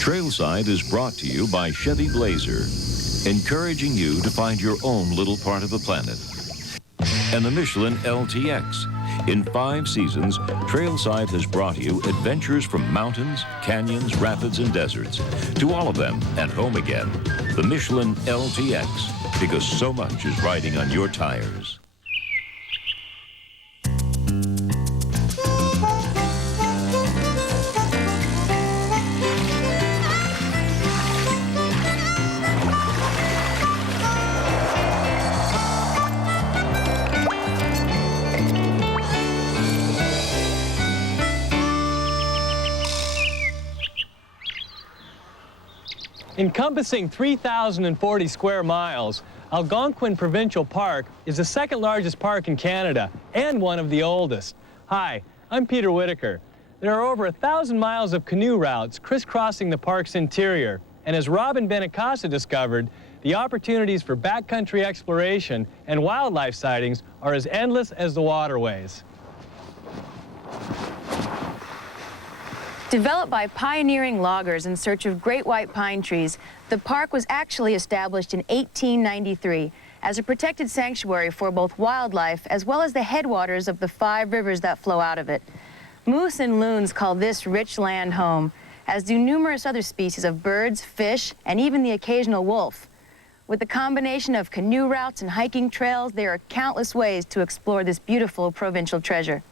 Trailside is brought to you by Chevy Blazer, encouraging you to find your own little part of the planet. And the Michelin LTX. In 5 seasons, Trailside has brought you adventures from mountains, canyons, rapids, and deserts. To all of them and home again. The Michelin LTX, because so much is riding on your tires. Encompassing 3,040 square miles, Algonquin Provincial Park is the second largest park in Canada and one of the oldest. Hi, I'm Peter Whitaker. There are over 1,000 miles of canoe routes crisscrossing the park's interior, and as Robin Benacasa discovered, the opportunities for backcountry exploration and wildlife sightings are as endless as the waterways. Developed by pioneering loggers in search of great white pine trees, the park was actually established in 1893 as a protected sanctuary for both wildlife as well as the headwaters of the 5 rivers that flow out of it. Moose and loons call this rich land home, as do numerous other species of birds, fish, and even the occasional wolf. With the combination of canoe routes and hiking trails, there are countless ways to explore this beautiful provincial treasure.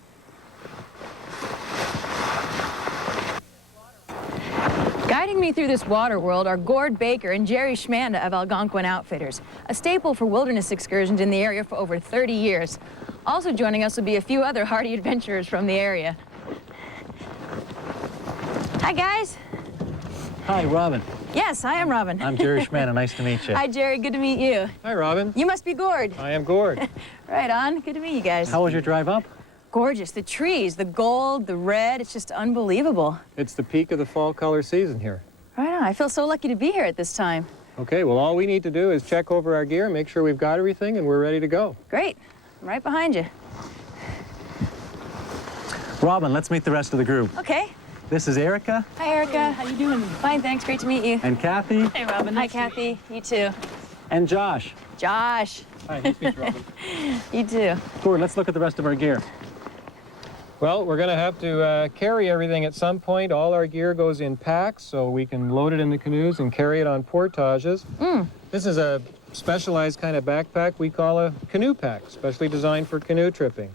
Guiding me through this water world are Gord Baker and Jerry Schmanda of Algonquin Outfitters, a staple for wilderness excursions in the area for over 30 years. Also joining us will be a few other hardy adventurers from the area. Hi, guys. Hi, Robin. Yes, I am Robin. I'm Jerry Schmanda. Nice to meet you. Hi, Jerry. Good to meet you. Hi, Robin. You must be Gord. I am Gord. Right on. Good to meet you guys. How was your drive up? Gorgeous. The trees, the gold, the red, it's just unbelievable. It's the peak of the fall color season here. Right on. I feel so lucky to be here at this time. Okay, well, all we need to do is check over our gear, make sure we've got everything, and we're ready to go. Great. I'm right behind you. Robin, let's meet the rest of the group. Okay. This is Erica. Hi, Erica. How you doing? Fine, thanks. Great to meet you. And Kathy. Hey, Robin. Hi, Kathy. You too. And Josh. Josh. Hi, nice to meet you, Robin. You too. Gord, let's look at the rest of our gear. Well, we're going to have to carry everything at some point. All our gear goes in packs, so we can load it in the canoes and carry it on portages. This is a specialized kind of backpack we call a canoe pack, specially designed for canoe tripping.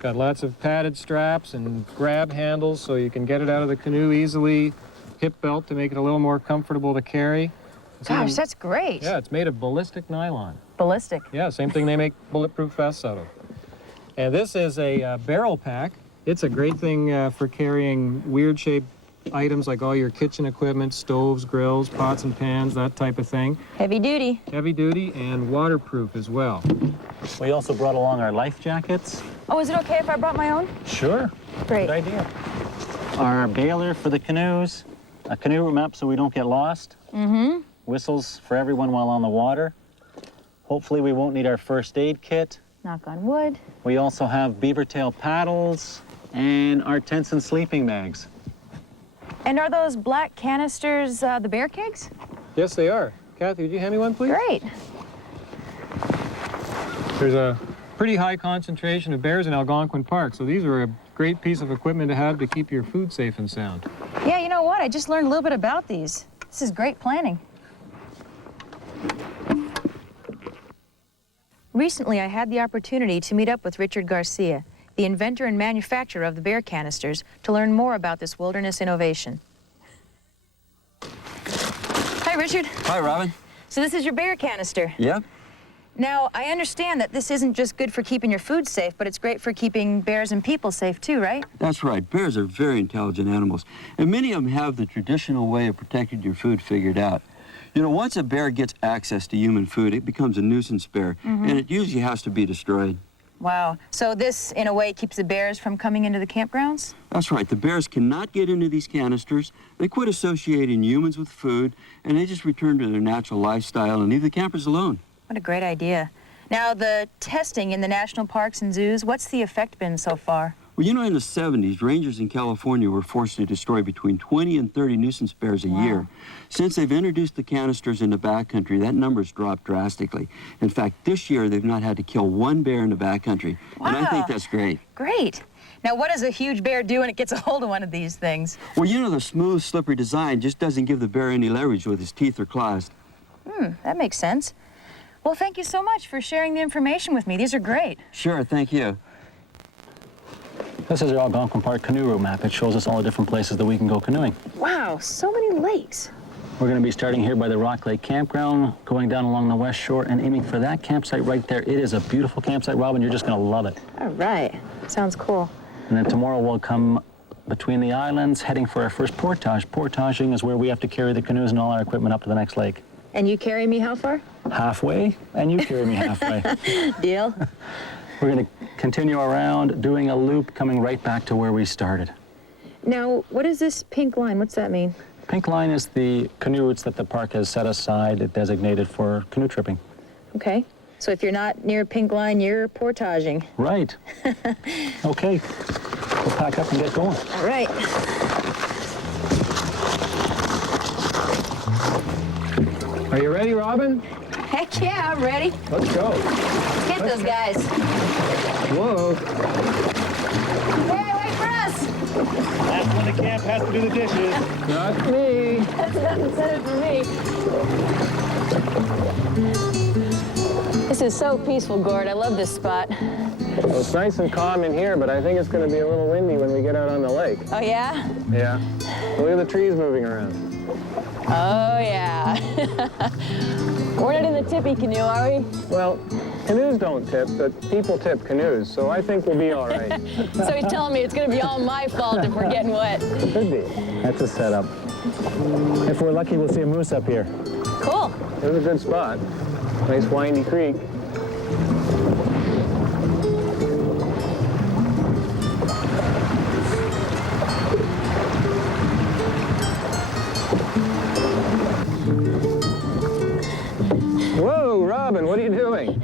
Got lots of padded straps and grab handles so you can get it out of the canoe easily. Hip belt to make it a little more comfortable to carry. Gosh, that's great. Yeah, it's made of ballistic nylon. Ballistic. Yeah, same thing they make bulletproof vests out of. And this is a barrel pack. It's a great thing for carrying weird-shaped items like all your kitchen equipment, stoves, grills, pots and pans, that type of thing. Heavy duty. Heavy duty and waterproof as well. We also brought along our life jackets. Oh, is it okay if I brought my own? Sure. Great. Good idea. Our bailer for the canoes. A canoe map so we don't get lost. Whistles for everyone while on the water. Hopefully we won't need our first aid kit. Knock on wood. We also have beaver tail paddles and our tents and sleeping bags. And are those black canisters the bear kegs? Yes, they are. Kathy, would you hand me one, please? Great. There's a pretty high concentration of bears in Algonquin Park, so these are a great piece of equipment to have to keep your food safe and sound. Yeah, you know what? I just learned a little bit about these. This is great planning. Recently, I had the opportunity to meet up with Richard Garcia, the inventor and manufacturer of the bear canisters, to learn more about this wilderness innovation. Hi, Richard. Hi, Robin. So this is your bear canister. Yeah? Now, I understand that this isn't just good for keeping your food safe, but it's great for keeping bears and people safe too, right? That's right. Bears are very intelligent animals, and many of them have the traditional way of protecting your food figured out. You know, once a bear gets access to human food, it becomes a nuisance bear, and it usually has to be destroyed. Wow. So this, in a way, keeps the bears from coming into the campgrounds? That's right. The bears cannot get into these canisters. They quit associating humans with food, and they just return to their natural lifestyle and leave the campers alone. What a great idea. Now, the testing in the national parks and zoos, what's the effect been so far? Well, you know, in the 70s, rangers in California were forced to destroy between 20 and 30 nuisance bears a year. Since they've introduced the canisters in the backcountry, that number's dropped drastically. In fact, this year, they've not had to kill one bear in the backcountry. Wow. And I think that's great. Great. Now, what does a huge bear do when it gets a hold of one of these things? Well, you know, the smooth, slippery design just doesn't give the bear any leverage with his teeth or claws. That makes sense. Well, thank you so much for sharing the information with me. These are great. Sure, thank you. This is our Algonquin Park canoe route map. It shows us all the different places that we can go canoeing. Wow, so many lakes. We're going to be starting here by the Rock Lake Campground, going down along the west shore and aiming for that campsite right there. It is a beautiful campsite, Robin. You're just going to love it. All right. Sounds cool. And then tomorrow we'll come between the islands, heading for our first portage. Portaging is where we have to carry the canoes and all our equipment up to the next lake. And you carry me how far? Halfway, and you carry me halfway. Deal. We're going to continue around, doing a loop, coming right back to where we started. Now, what is this pink line? What's that mean? Pink line is the canoe routes that the park has set aside, designated for canoe tripping. Okay. So if you're not near pink line, you're portaging. Right. Okay. We'll pack up and get going. All right. Are you ready, Robin? Heck yeah, I'm ready. Let's go. Let's get those guys. Whoa. Hey, wait for us. That's when the camp has to do the dishes. Not me. That's nothing said it for me. This is so peaceful, Gord. I love this spot. Well, it's nice and calm in here, but I think it's going to be a little windy when we get out on the lake. Oh, yeah? Yeah. Look at the trees moving around. Oh, yeah. We're not in the tippy canoe, are we? Well, canoes don't tip, but people tip canoes, so I think we'll be all right. So he's telling me it's going to be all my fault if we're getting wet. Could be. That's a setup. If we're lucky, we'll see a moose up here. Cool. It was a good spot. Nice windy creek. Whoa, Robin, what are you doing?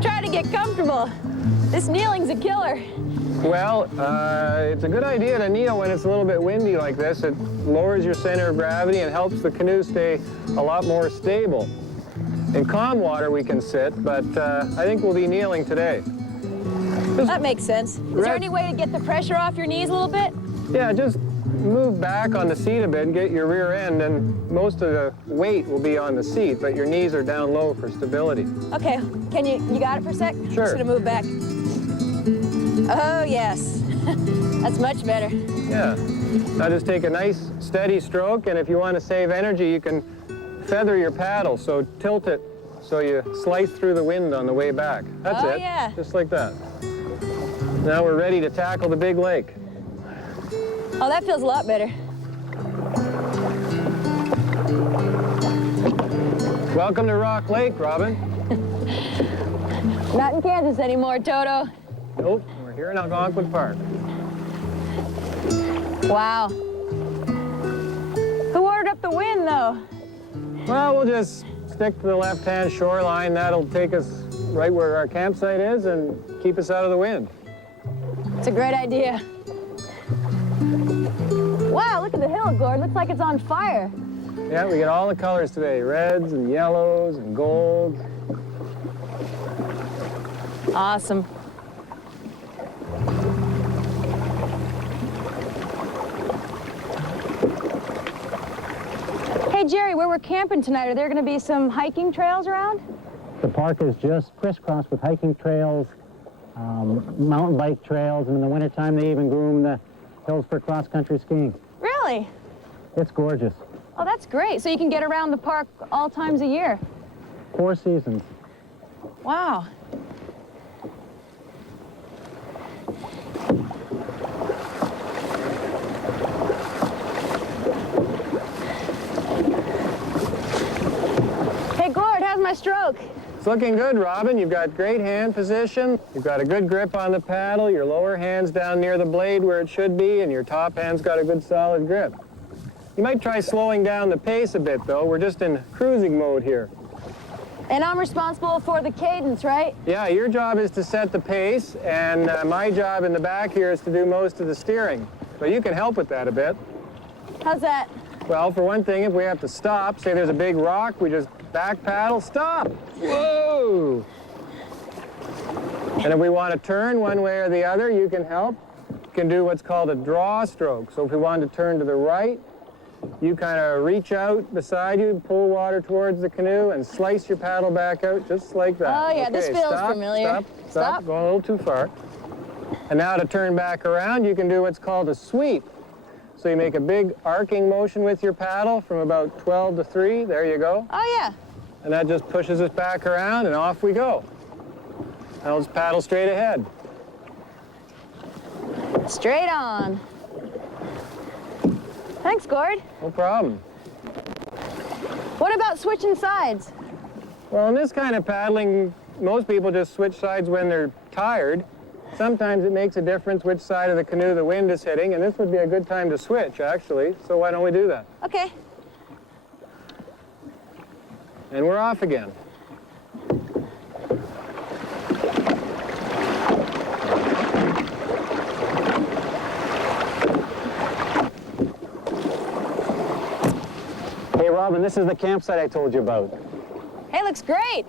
Trying to get comfortable. This kneeling's a killer. Well, it's a good idea to kneel when it's a little bit windy like this. It lowers your center of gravity and helps the canoe stay a lot more stable. In calm water we can sit, but I think we'll be kneeling today. That makes sense. Is there any way to get the pressure off your knees a little bit? Yeah, just move back on the seat a bit and get your rear end, and most of the weight will be on the seat, but your knees are down low for stability. Okay, can you got it for a sec? Sure. Just gonna move back. Oh, yes. That's much better. Yeah. Now just take a nice steady stroke, and if you want to save energy, you can feather your paddle, so tilt it so you slice through the wind on the way back. That's it. Oh, yeah. Just like that. Now we're ready to tackle the big lake. Oh, that feels a lot better. Welcome to Rock Lake, Robin. Not in Kansas anymore, Toto. Nope, we're here in Algonquin Park. Wow. Who ordered up the wind, though? Well, we'll just stick to the left-hand shoreline. That'll take us right where our campsite is and keep us out of the wind. It's a great idea. Wow, look at the hill, Gord. Looks like it's on fire. Yeah, we get all the colors today, reds and yellows and golds. Awesome. Hey, Jerry, where we're camping tonight, are there going to be some hiking trails around? The park is just crisscrossed with hiking trails, mountain bike trails, and in the wintertime they even groom the hills for cross-country skiing. Really? It's gorgeous. Oh, that's great. So you can get around the park all times a year. 4 seasons. Wow. Hey, Gord, how's my stroke? It's looking good, Robin. You've got great hand position. You've got a good grip on the paddle. Your lower hand's down near the blade where it should be, and your top hand's got a good solid grip. You might try slowing down the pace a bit, though. We're just in cruising mode here. And I'm responsible for the cadence, right? Yeah, your job is to set the pace, and my job in the back here is to do most of the steering. But you can help with that a bit. How's that? Well, for one thing, if we have to stop, say there's a big rock, we just back paddle, stop. Whoa! And if we want to turn one way or the other, you can help. You can do what's called a draw stroke. So if we want to turn to the right, you kind of reach out beside you, pull water towards the canoe, and slice your paddle back out just like that. Oh, yeah, this feels familiar. Stop, going a little too far. And now to turn back around, you can do what's called a sweep. So you make a big arcing motion with your paddle from about 12 to 3. There you go. Oh, yeah. And that just pushes us back around, and off we go. Now let's paddle straight ahead. Straight on. Thanks, Gord. No problem. What about switching sides? Well, in this kind of paddling, most people just switch sides when they're tired. Sometimes it makes a difference which side of the canoe the wind is hitting, and this would be a good time to switch, actually. So why don't we do that? Okay. And we're off again. Hey, Robin, this is the campsite I told you about. Hey, looks great.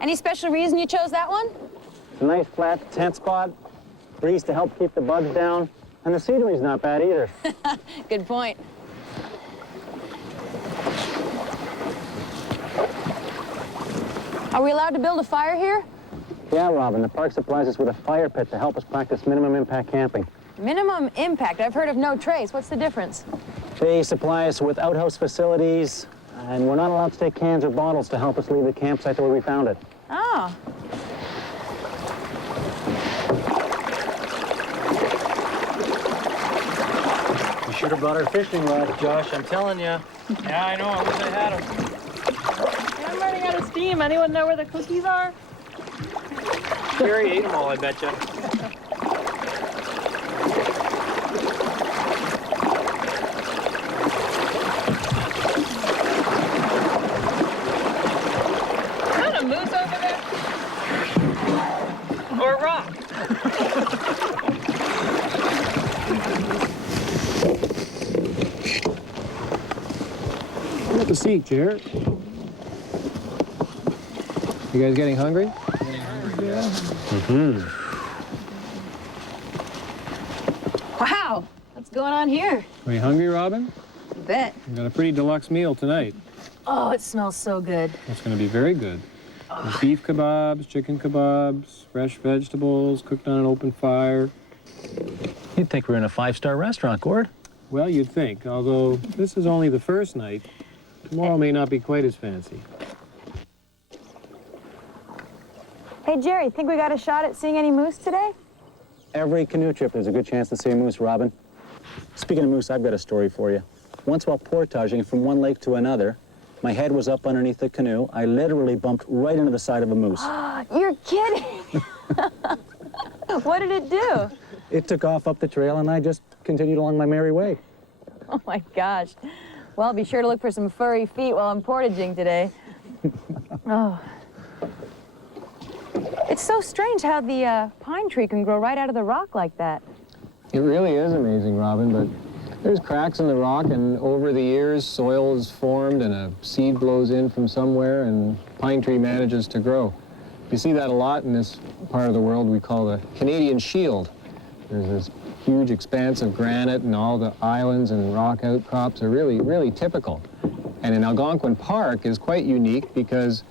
Any special reason you chose that one? It's a nice flat tent spot, breeze to help keep the bugs down, and the scenery's not bad either. Good point. Are we allowed to build a fire here? Yeah, Robin, the park supplies us with a fire pit to help us practice minimum impact camping. Minimum impact. I've heard of no trace. What's the difference? They supply us with outhouse facilities, and we're not allowed to take cans or bottles to help us leave the campsite the way we found it. Oh. We should have brought our fishing rod, Josh, I'm telling you. Yeah, I know. I wish I had them. I'm running out of steam. Anyone know where the cookies are? Gary ate them all, I bet you. Is that a moose over there? Or a rock? Have a seat, Jared. You guys getting hungry? Wow. What's going on here? Are you hungry, Robin? You bet. We got a pretty deluxe meal tonight. Oh, it smells so good. It's going to be very good. There's beef kebabs, chicken kebabs, fresh vegetables, cooked on an open fire. You'd think we're in a five-star restaurant, Gord. Well, you'd think, although this is only the first night. Tomorrow may not be quite as fancy. Hey, Jerry, think we got a shot at seeing any moose today? Every canoe trip, there's a good chance to see a moose, Robin. Speaking of moose, I've got a story for you. Once while portaging from one lake to another, my head was up underneath the canoe. I literally bumped right into the side of a moose. You're kidding. What did it do? It took off up the trail, and I just continued along my merry way. Oh, my gosh. Well, be sure to look for some furry feet while I'm portaging today. Oh. It's so strange how the pine tree can grow right out of the rock like that. It really is amazing, Robin, but there's cracks in the rock, and over the years, soil is formed and a seed blows in from somewhere, and pine tree manages to grow. You see that a lot in this part of the world we call the Canadian Shield. There's this huge expanse of granite, and all the islands and rock outcrops are really, really typical. And in Algonquin Park is quite unique because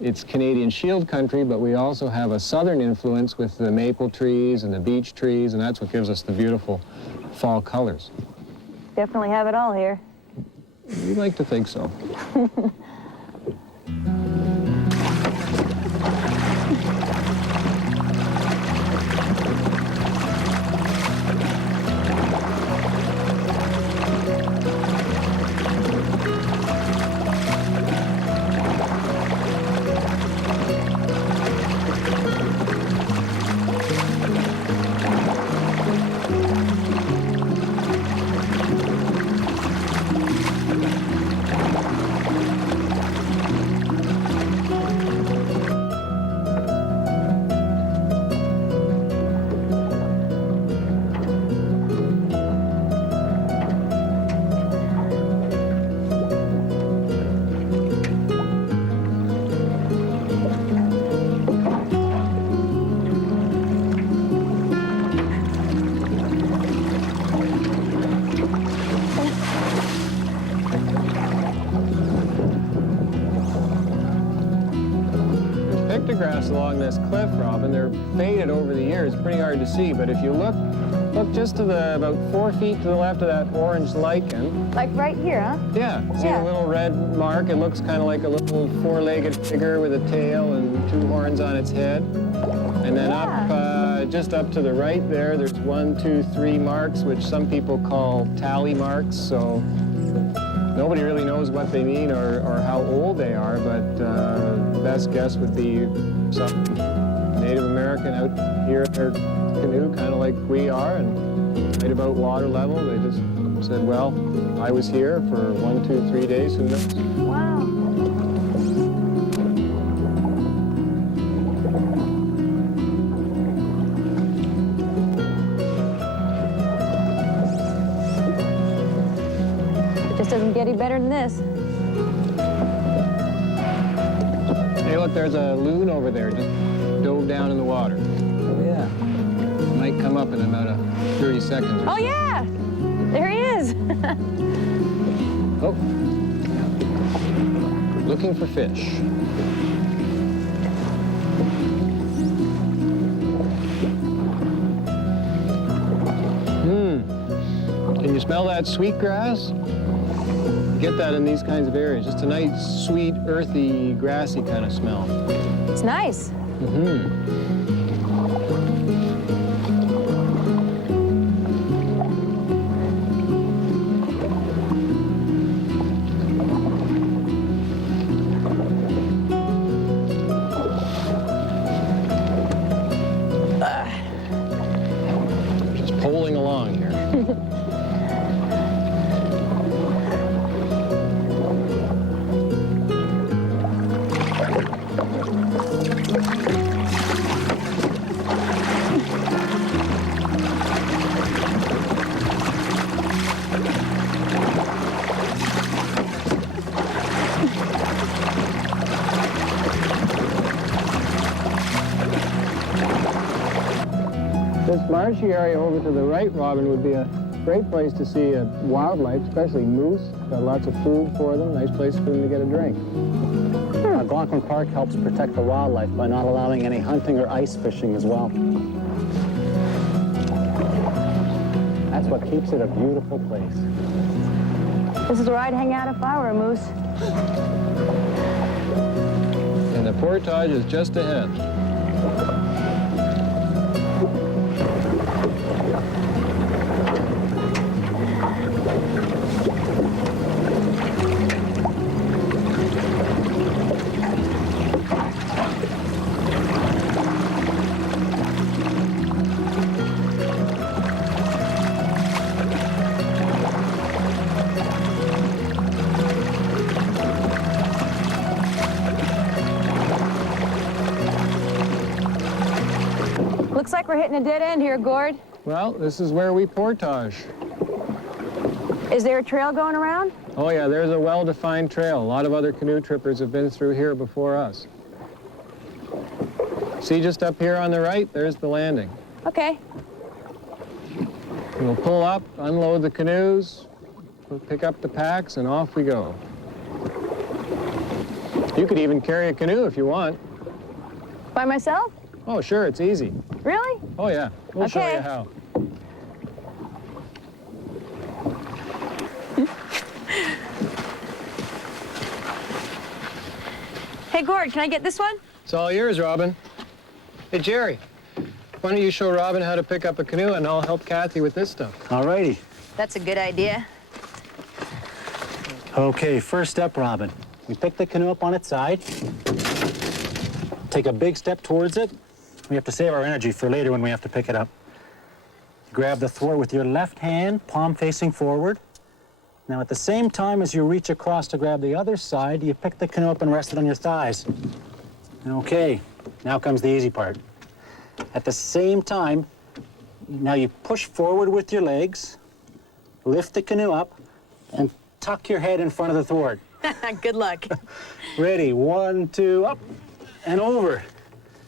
it's Canadian Shield country, but we also have a southern influence with the maple trees and the beech trees, and that's what gives us the beautiful fall colors. Definitely have it all here. We'd like to think so. grass along this cliff, Robin. They're faded over the years, pretty hard to see, but if you look just to the, about 4 feet to the left of that orange lichen. Like right here, huh? Yeah, see the little red mark? It looks kind of like a little four-legged figure with a tail and 2 horns on its head. And then just up to the right there, there's 1, 2, 3 marks, which some people call tally marks, so nobody really knows what they mean or how old they are, but the best guess would be some Native American out here in their canoe, kind of like we are, and right about water level. They just said, well, I was here for 1, 2, 3 days, who knows? Wow. Just doesn't get any better than this. Hey, look, there's a loon over there, just dove down in the water. Oh, yeah. Might come up in about 30 seconds or so. Oh, yeah! There he is! Oh. Looking for fish. Can you smell that sweet grass? You get that in these kinds of areas. Just a nice, sweet, earthy, grassy kind of smell. It's nice. Just poling along here. This marshy area over to the right, Robin, would be a great place to see wildlife, especially moose. Got lots of food for them, nice place for them to get a drink. Algonquin Park helps protect the wildlife by not allowing any hunting or ice fishing as well. That's what keeps it a beautiful place. This is where I'd hang out if I were a moose. And the portage is just ahead. Looks like we're hitting a dead end here, Gord. Well, this is where we portage. Is there a trail going around? Oh yeah, there's a well-defined trail. A lot of other canoe trippers have been through here before us. See, just up here on the right, there's the landing. Okay. We'll pull up, unload the canoes, we'll pick up the packs, and off we go. You could even carry a canoe if you want. By myself? Oh, sure, it's easy. Really? Oh yeah, we'll show Okay. you how. Hey, Gord, can I get this one? It's all yours, Robin. Hey, Jerry, why don't you show Robin how to pick up a canoe, and I'll help Kathy with this stuff. All righty. That's a good idea. Okay, first step, Robin. We pick the canoe up on its side. Take a big step towards it. We have to save our energy for later when we have to pick it up. Grab the thwart with your left hand, palm facing forward. Now, at the same time as you reach across to grab the other side, you pick the canoe up and rest it on your thighs. Okay, now comes the easy part. At the same time, now you push forward with your legs, lift the canoe up, and tuck your head in front of the thwart. Good luck. Ready, 1, 2, up, and over.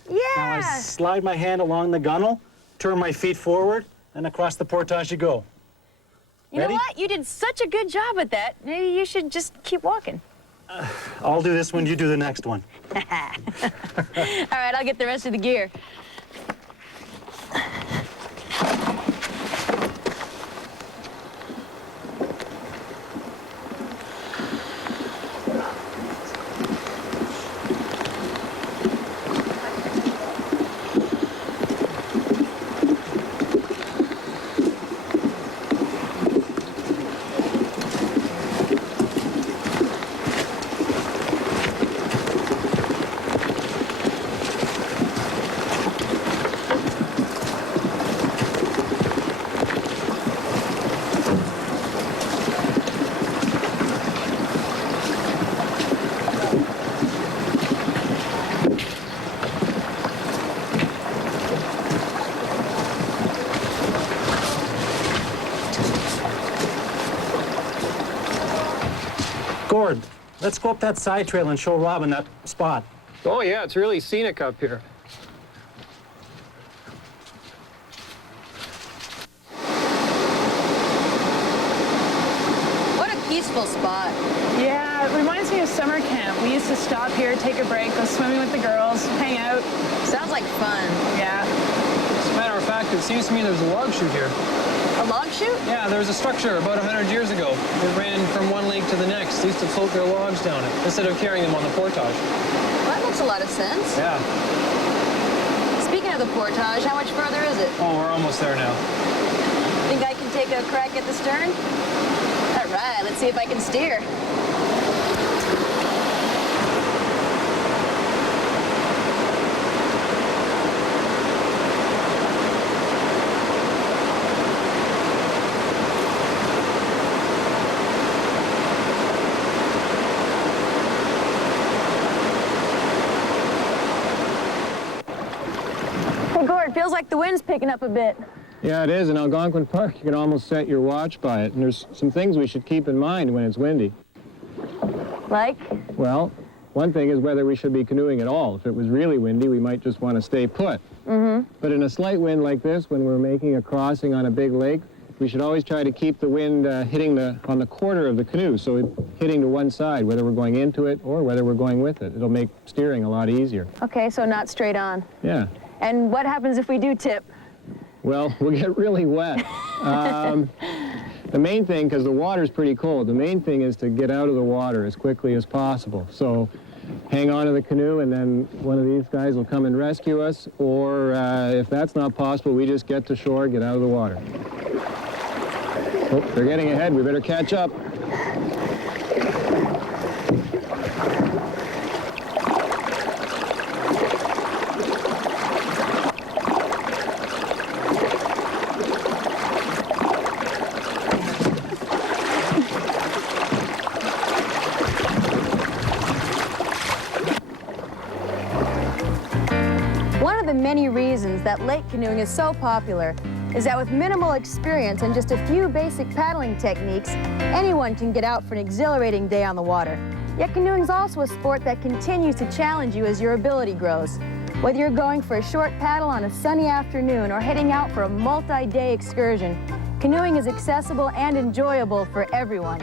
Now I Yeah! slide my hand along the gunnel, turn my feet forward, and across the portage you go. You know Ready? what? You did such a good job at that. Maybe you should just keep walking. I'll do this one, you do the next one. All right, I'll get the rest of the gear. Gord, let's go up that side trail and show Robin that spot. Oh yeah, it's really scenic up here. What a peaceful spot. Yeah, it reminds me of summer camp. We used to stop here, take a break, go swimming with the girls, hang out. Sounds like fun. Yeah. As a matter of fact, it seems to me there's a log chute here. A log chute? Yeah, there was a structure about 100 years ago. It ran from one lake to the next. They used to float their logs down it instead of carrying them on the portage. Well, that makes a lot of sense. Yeah. Speaking of the portage, how much further is it? Oh, we're almost there now. Think I can take a crack at the stern? All right, let's see if I can steer. Hey, Gord, feels like the wind's picking up a bit. Yeah, it is. In Algonquin Park, you can almost set your watch by it. And there's some things we should keep in mind when it's windy. Like? Well, one thing is whether we should be canoeing at all. If it was really windy, we might just want to stay put. But in a slight wind like this, when we're making a crossing on a big lake, we should always try to keep the wind hitting on the quarter of the canoe, so hitting to one side, whether we're going into it or whether we're going with it. It'll make steering a lot easier. Okay, so not straight on. Yeah. And what happens if we do tip? Well, we'll get really wet. The main thing, because the water's pretty cold, the main thing is to get out of the water as quickly as possible. So hang on to the canoe, and then one of these guys will come and rescue us, or if that's not possible, we just get to shore, get out of the water. Oh, they're getting ahead. We better catch up. One of the many reasons that lake canoeing is so popular is that with minimal experience and just a few basic paddling techniques, anyone can get out for an exhilarating day on the water. Yet canoeing is also a sport that continues to challenge you as your ability grows. Whether you're going for a short paddle on a sunny afternoon or heading out for a multi-day excursion, canoeing is accessible and enjoyable for everyone.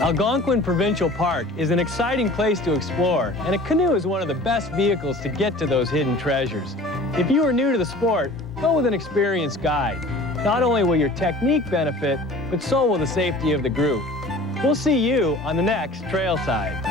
Algonquin Provincial Park is an exciting place to explore, and a canoe is one of the best vehicles to get to those hidden treasures. If you are new to the sport, go with an experienced guide. Not only will your technique benefit, but so will the safety of the group. We'll see you on the next Trailside.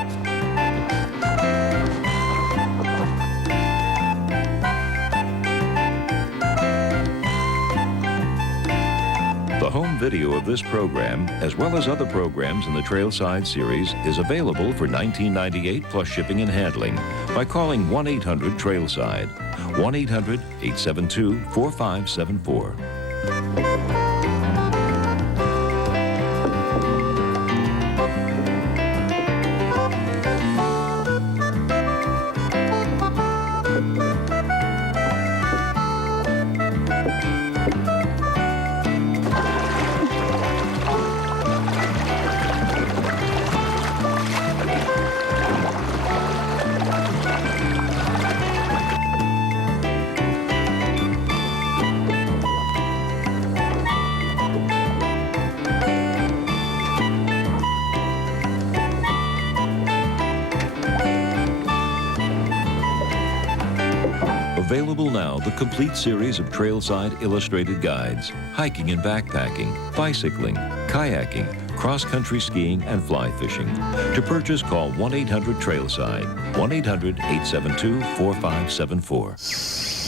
The home video of this program, as well as other programs in the Trailside series, is available for $19.98 plus shipping and handling by calling 1-800-TRAILSIDE, 1-800-872-4574. Available now, the complete series of Trailside illustrated guides, hiking and backpacking, bicycling, kayaking, cross-country skiing, and fly fishing. To purchase, call 1-800-TRAILSIDE, 1-800-872-4574.